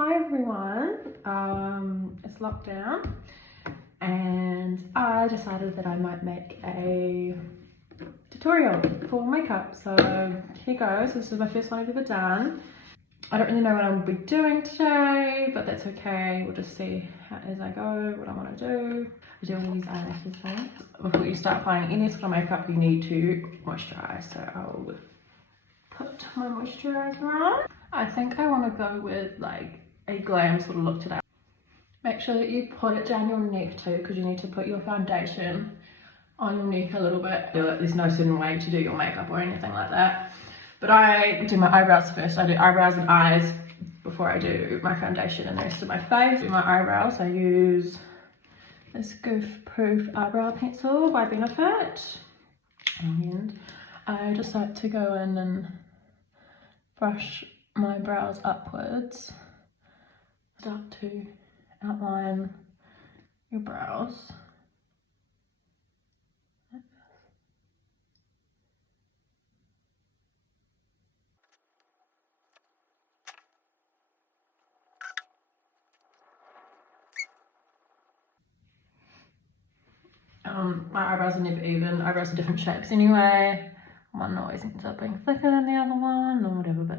Hi everyone, it's lockdown and I decided that I might make a tutorial for makeup. So here goes. This is my first one I've ever done. I don't really know what I'm going to be doing today, but that's okay. We'll just see how, as I go what I want to do. I do want to use eyelashes things. Before you start applying any sort of makeup, you need to moisturize. So I'll put my moisturizer on. I think I want to go with like a glam sort of look today. Make sure that you put it down your neck too, because you need to put your foundation on your neck a little bit. There's no certain way to do your makeup or anything like that. But I do my eyebrows first. I do eyebrows and eyes before I do my foundation and the rest of my face. For my eyebrows, I use this Goofproof eyebrow pencil by Benefit. And I just like to go in and brush my brows upwards. Start to outline your brows. My eyebrows are never even. Eyebrows are different shapes anyway. One always ends up being thicker than the other one or whatever, but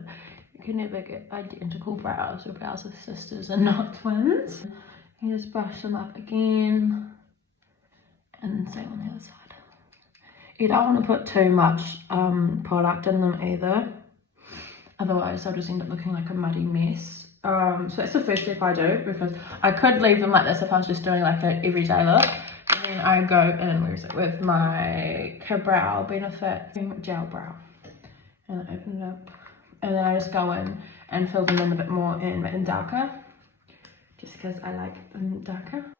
you can never get identical brows. Your brows are sisters and not twins. You just brush them up again and same on the other side. You don't want to put too much product in them either, otherwise they'll just end up looking like a muddy mess. So that's the first step I do, because I could leave them like this if I was just doing like an everyday look. And then I go in, where is it, with my Brow Benefit Gel Brow, and I open it up, and then I just go in and fill them in a bit more in darker, just because I like them darker.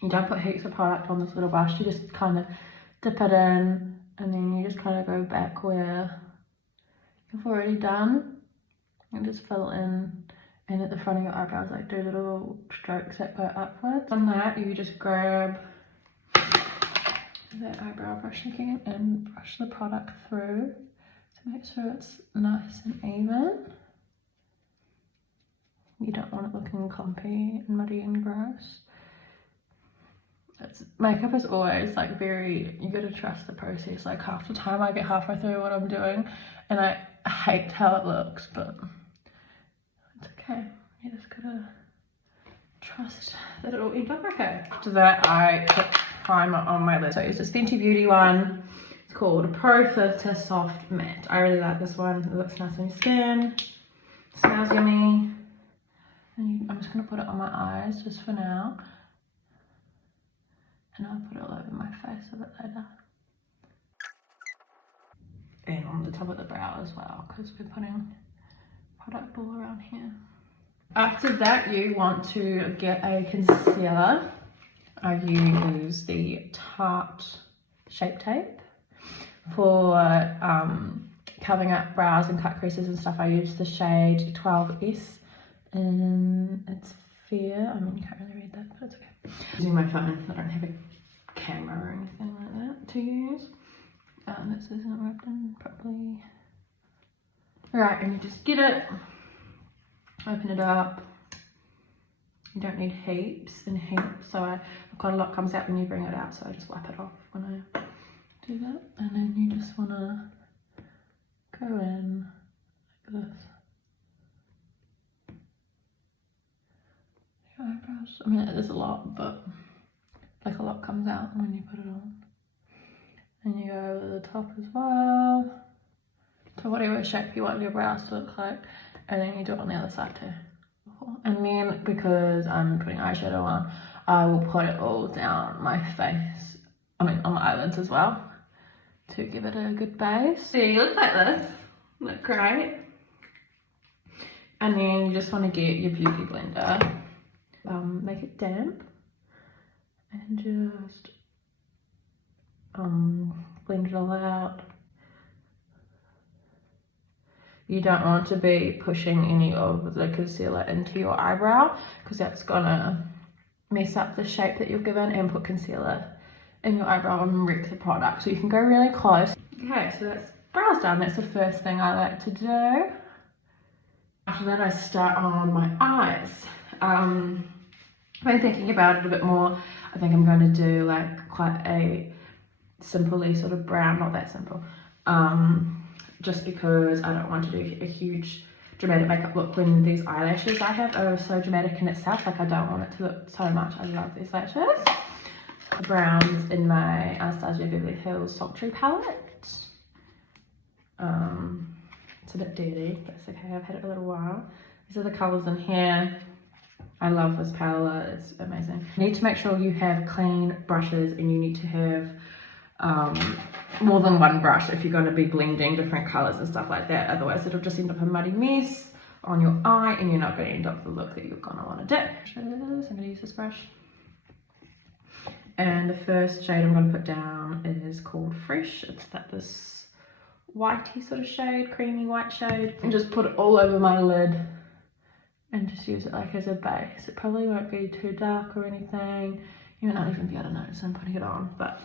You don't put heaps of product on this little brush, you just kind of dip it in, and then you just kind of go back where you've already done, and just fill in. And at the front of your eyebrows, like do little strokes that go upwards. On that, you just grab that eyebrow brush again and brush the product through to make sure it's nice and even. You don't want it looking clumpy and muddy and gross. Makeup is always like you gotta trust the process. Like half the time I get halfway through what I'm doing and I hate how it looks, but it's okay. You just gotta trust that it'll end up okay. After that, I put primer on my lids. So I use this Fenty Beauty one. It's called Pro Filt'r Soft Matte. I really like this one. It looks nice on your skin. It smells yummy. And I'm just gonna put it on my eyes just for now. And I'll put it all over my face a bit later. And on the top of the brow as well, because we're putting product all around here. After that, you want to get a concealer. I use the Tarte Shape Tape. For covering up brows and cut creases and stuff, I use the shade 12S, and it's fair. I mean, you can't really read that, but it's okay. Using my phone, I don't have a camera or anything like that to use. This isn't wrapped in properly. Right, and you just get it. Open it up. You don't need heaps and heaps, so quite a lot comes out when you bring it out, so I just wipe it off when I do that. And then you just want to go in like this. Your eyebrows, I mean there's a lot, but like a lot comes out when you put it on. And you go over the top as well, so whatever shape you want your brows to look like. And then you do it on the other side too. And then, because I'm putting eyeshadow on, I will put it all down my face, I mean on my eyelids as well, to give it a good base. So you look like this, look great. And then you just want to get your beauty blender, make it damp, and just blend it all out. You don't want to be pushing any of the concealer into your eyebrow, because that's gonna mess up the shape that you've given and put concealer in your eyebrow and wreck the product. So you can go really close. Okay, so that's brows done. That's the first thing I like to do. After that I start on my eyes. I've been thinking about it a bit more. I think I'm going to do like quite a simply sort of brown, not that simple, just because I don't want to do a huge dramatic makeup look when these eyelashes I have are so dramatic in itself. Like I don't want it to look so much. I love these lashes. The browns in my Anastasia Beverly Hills Sultry palette. It's a bit dirty, but it's okay, I've had it a little while. These are the colours in here. I love this palette, it's amazing. You need to make sure you have clean brushes, and you need to have more than one brush if you're going to be blending different colours and stuff like that. Otherwise it'll just end up a muddy mess on your eye, and you're not going to end up with the look that you're going to want to do. I'm going to use this brush. And the first shade I'm going to put down is called Fresh. It's like this whitey sort of shade, creamy white shade. And just put it all over my lid and just use it like as a base. It probably won't be too dark or anything. You might not even be able to notice I'm putting it on, but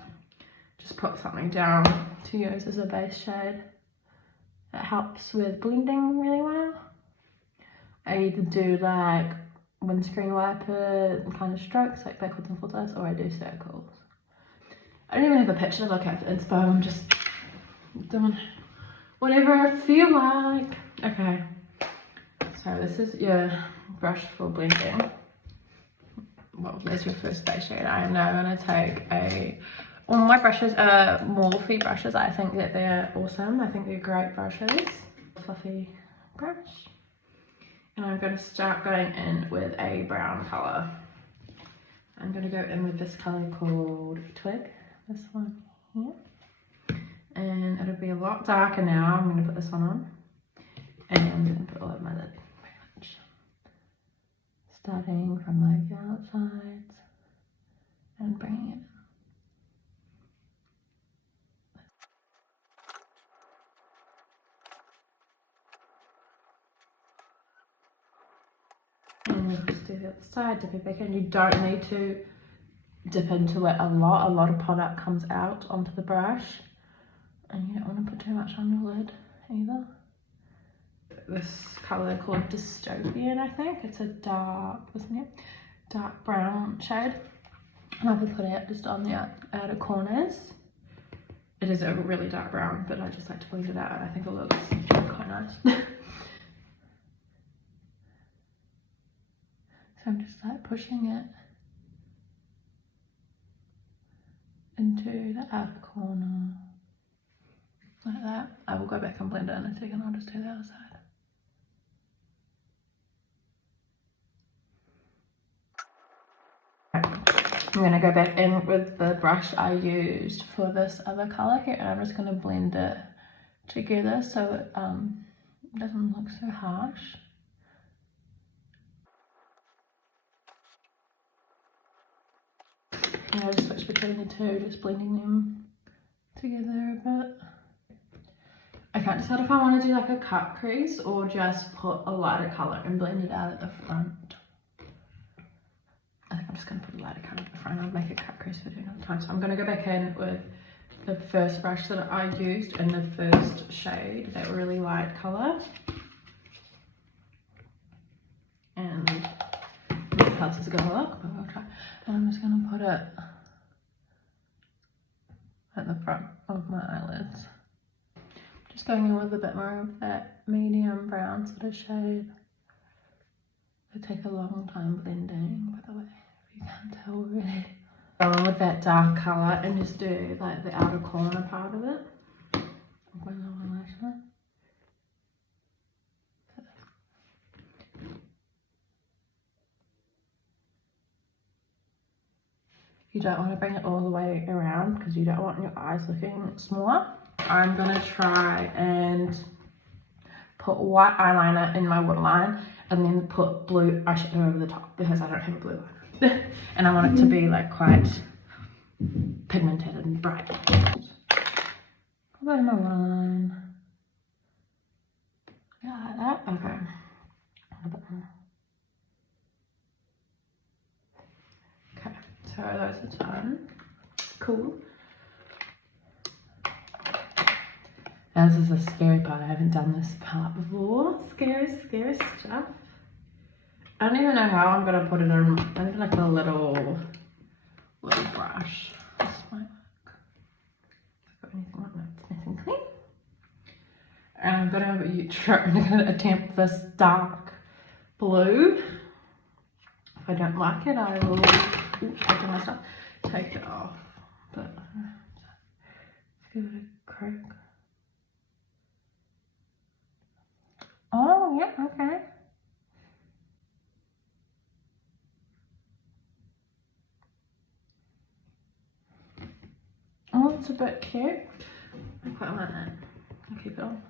just put something down to use as a base shade. It helps with blending really well. I either do like windscreen wiper kind of strokes, like backwards and forwards, or I do circles. I don't even have a picture to look at for inspo. I'm just doing whatever I feel like. Okay, so this is your brush for blending. Well, there's your first base shade. I am now going to take all my brushes are Morphe brushes. I think that they're awesome. I think they're great brushes. Fluffy brush. And I'm going to start going in with a brown colour. I'm going to go in with this colour called Twig. This one here. And it'll be a lot darker now. I'm going to put this one on. And I'm going to put all over my lid. Pretty much. Starting from like the outsides and bringing it. And just do the other side, dip it back in. You don't need to dip into it a lot. A lot of product comes out onto the brush, and you don't want to put too much on your lid either. This colour called Dystopian, I think. It's a dark, isn't it? Dark brown shade. And I will put it just on the outer corners. It is a really dark brown, but I just like to blend it out, and I think it looks quite nice. So I'm just like pushing it into the outer corner, like that. I will go back and blend it in a second. I'll just do the other side. I'm going to go back in with the brush I used for this other colour here, and I'm just going to blend it together so it doesn't look so harsh. And I just switch between the two, just blending them together a bit. I can't decide if I want to do like a cut crease or just put a lighter colour and blend it out at the front. I think I'm just going to put a lighter colour at the front. I'll make a cut crease video another time. So I'm going to go back in with the first brush that I used in the first shade, that really light colour. And this how this is going to look, but we'll try. And I'm just going to put it at the front of my eyelids. Just going in with a bit more of that medium brown sort of shade. They take a long time blending, by the way, if you can't tell already. Go in with that dark colour and just do like the outer corner part of it. Of my lower lash line. You don't want to bring it all the way around because you don't want your eyes looking smaller. I'm going to try and put white eyeliner in my waterline and then put blue eyeshadow over the top because I don't have a blue liner. And I want it to be like quite pigmented and bright. Go to my waterline. Yeah, like that. Okay. A bit more. Okay, so those are done. Cool. And Now this is a scary part. I haven't done this part before. Scary stuff. I don't even know how I'm gonna put it on. I need like a little brush. This might work. I've got anything like that? It's nice and clean. And I'm gonna attempt this dark blue. If I don't like it, I will take it off. But let's give it a crack. Oh yeah, okay. Oh, it's a bit cute. I quite like that. I'll keep it on.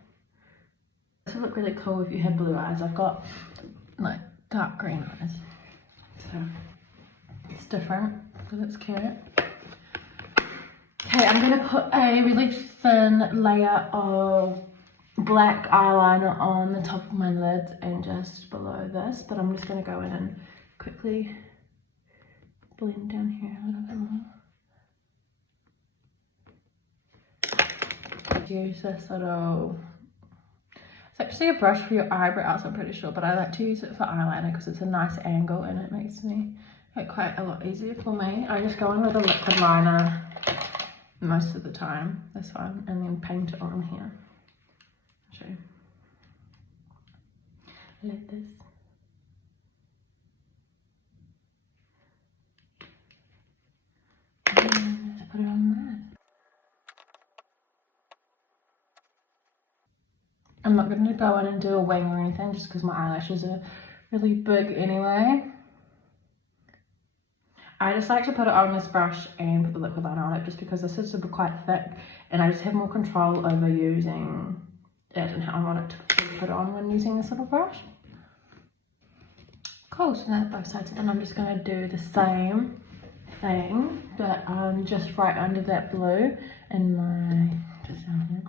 This would look really cool if you had blue eyes. I've got like dark green eyes, so it's different because it's cute. Okay, I'm gonna put a really thin layer of black eyeliner on the top of my lids and just below this, but I'm just gonna go in and quickly blend down here a little bit more. Use this little, it's actually a brush for your eyebrows, I'm pretty sure, but I like to use it for eyeliner because it's a nice angle and it makes it quite a lot easier for me. I just go in with a liquid liner most of the time, this one, and then paint it on here. I'll show you. Like this. And just put it on there. I'm not going to go in and do a wing or anything just because my eyelashes are really big anyway. I just like to put it on this brush and put the liquid liner on it just because this is quite thick and I just have more control over using it and how I want it to put it on when using this little brush. Cool, so now both sides, and I'm just going to do the same thing but just right under that blue and just down here.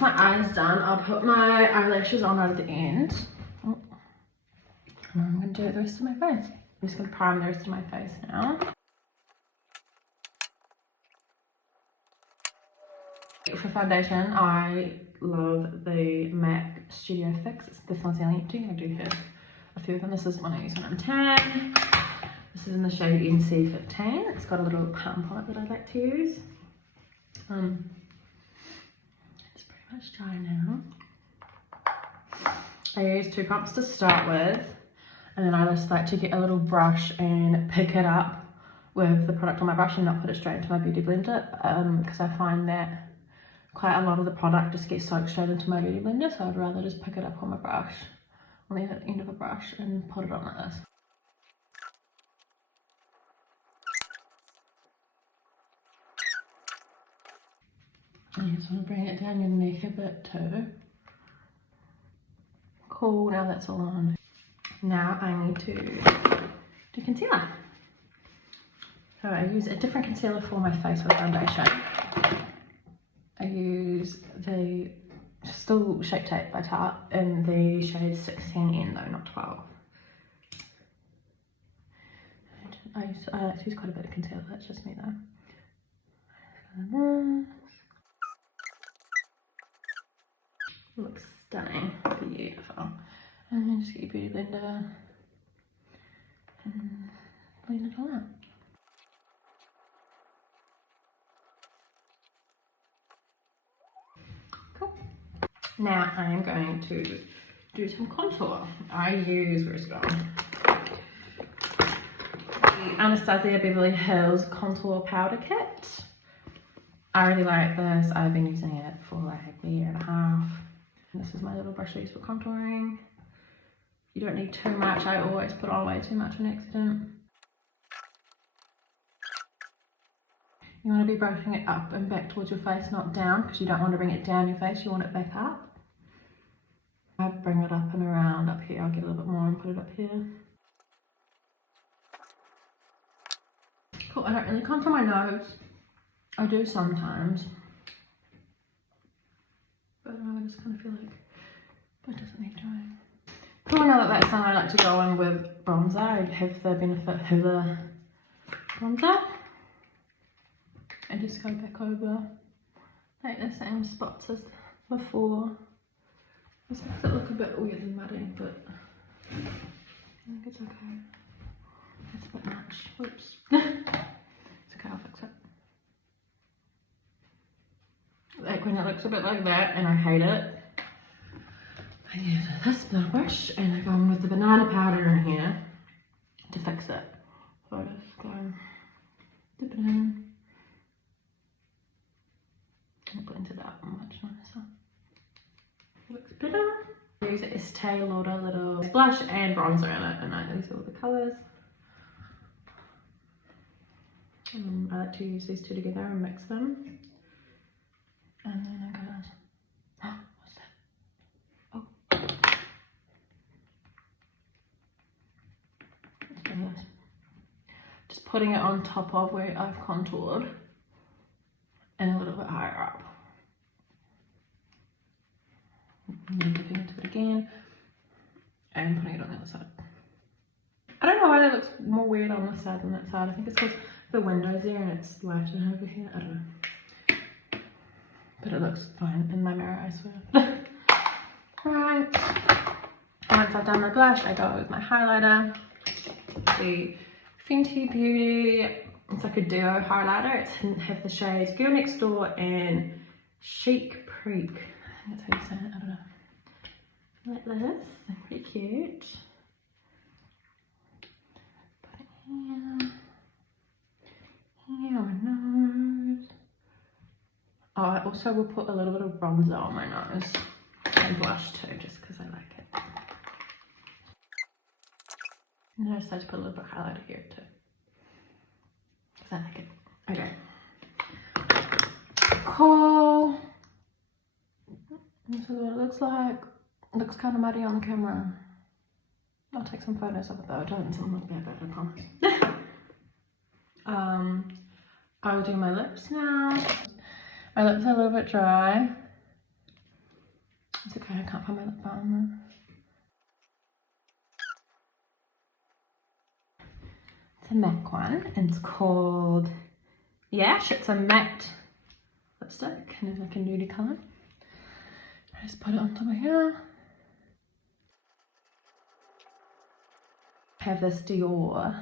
My eyes done. I'll put my eyelashes on right at the end. Oh. And I'm going to do the rest of my face. I'm just going to prime the rest of my face now. For foundation, I love the MAC Studio Fix. This one's only empty. I do have a few of them. This is one I use when I'm tan. This is in the shade NC15. It's got a little pump on it that I like to use. Let's try now. I use 2 pumps to start with, and then I just like to get a little brush and pick it up with the product on my brush and not put it straight into my beauty blender because I find that quite a lot of the product just gets soaked straight into my beauty blender, so I'd rather just pick it up on my brush, on the end of a brush, and put it on like this. And you just want to bring it down your neck a bit too. Cool, now that's all on. Now I need to do concealer. So I use a different concealer for my face with foundation. I use the still Shape Tape by Tarte in the shade 16N though, not 12. I like to use quite a bit of concealer, that's just me though. Looks stunning, beautiful. And then just get your beauty blender and blend it all out. Cool. Now I am going to do some contour. I use, where's it gone? The Anastasia Beverly Hills Contour Powder Kit. I really like this. I've been using it for like a year and a half. This is my little brush I use for contouring. You don't need too much. I always put on way too much on accident. You want to be brushing it up and back towards your face, not down, because you don't want to bring it down your face, you want it back up. I bring it up and around up here. I'll get a little bit more and put it up here. Cool, I don't really contour my nose. I do sometimes. But I just kind of feel like that doesn't need doing. Cool, now that that's done, I like to go in with bronzer. I have the Benefit Hoola bronzer. and just go back over like the same spots as before. This makes it look a bit weird and muddy, but I think it's okay. It's a bit much. Whoops. It's okay, I'll fix it. Like when it looks a bit like that and I hate it, I use this brush and I go in with the banana powder in here to fix it. So I just go dip it in and blend it out much nicer. Looks better. I use a Estee Lauder little blush and bronzer in it, and I use all the colours. I like to use these two together and mix them. And then I go, oh, what's that? Oh. Let's do this. Just putting it on top of where I've contoured and a little bit higher up. And then dipping into it again and putting it on the other side. I don't know why that looks more weird on this side than that side. I think it's because the window's there and it's lighter over here. I don't know. But it looks fine in my mirror, I swear. Right. Once I've done my blush, I go with my highlighter. The Fenty Beauty. It's like a duo highlighter. It's have the shades Girl Next Door and Chic Preak. I think that's how you say it. I don't know. Like this. They're pretty cute. Put it here. Here on my nose. Oh, I also will put a little bit of bronzer on my nose and blush too, just because I like it. And then I decided to put a little bit of highlighter here too, because I like it. Okay. Cool. This is what it looks like. It looks kind of muddy on the camera. I'll take some photos of it though. It doesn't look that bad, I promise. I'll do my lips now. My lips are a little bit dry. It's okay, I can't find my lip balm. It's a MAC one, and it's called Lash. It's a matte lipstick, and it's like a nudie colour. I just put it on top of here. I have this Dior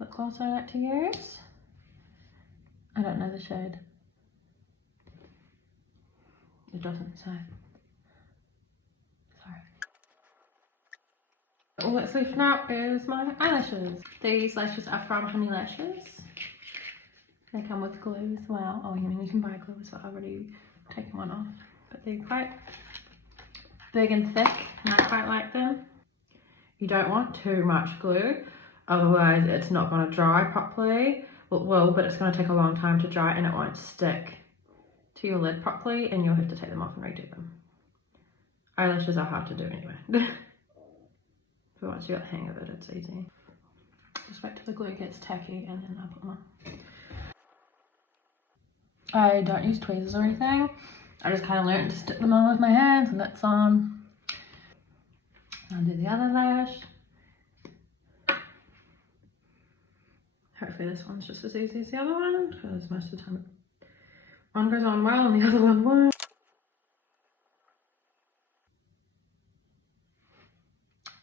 lip gloss I like to use. I don't know the shade. It doesn't say. Sorry. All that's left now is my eyelashes. These lashes are from Honey Lashes. They come with glue as well. Oh, you mean you can buy glue as well. I've already taken one off. But they're quite big and thick, and I quite like them. You don't want too much glue, otherwise it's not going to dry properly. Well, it will, but it's going to take a long time to dry and it won't stick to your lid properly, and you'll have to take them off and redo them. Eyelashes are hard to do anyway. But once you got the hang of it, it's easy. Just wait till the glue gets tacky and then I'll put them on. I don't use tweezers or anything. I just kind of learned to stick them on with my hands, and that's on. I'll do the other lash. Hopefully this one's just as easy as the other one, because most of the time one goes on well and the other one won't.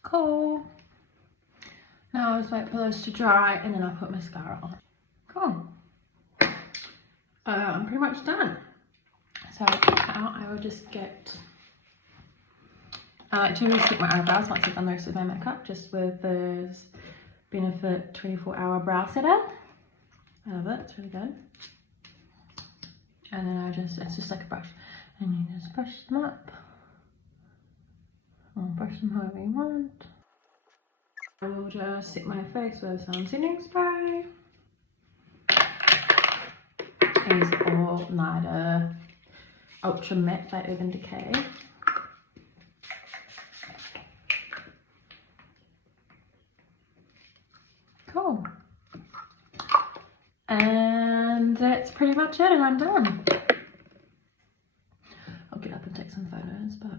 Cool. Now I'll just wait for those to dry and then I'll put mascara on. Cool. I'm pretty much done. So now I will just get, I like to stick my eyebrows once I've done the rest of my makeup, just with the Benefit 24-hour brow setter. I love it, it's really good. And then it's just like a brush. And you just brush them up. Or brush them however you want. I will just set my face with some setting spray. Is All Nighter Ultra Matte by Urban Decay. Cool. And that's pretty much it, and I'm done. I'll get up and take some photos, but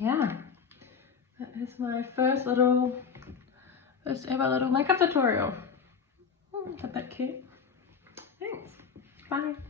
yeah, that is my first ever little makeup tutorial. It's a bit cute. Bye.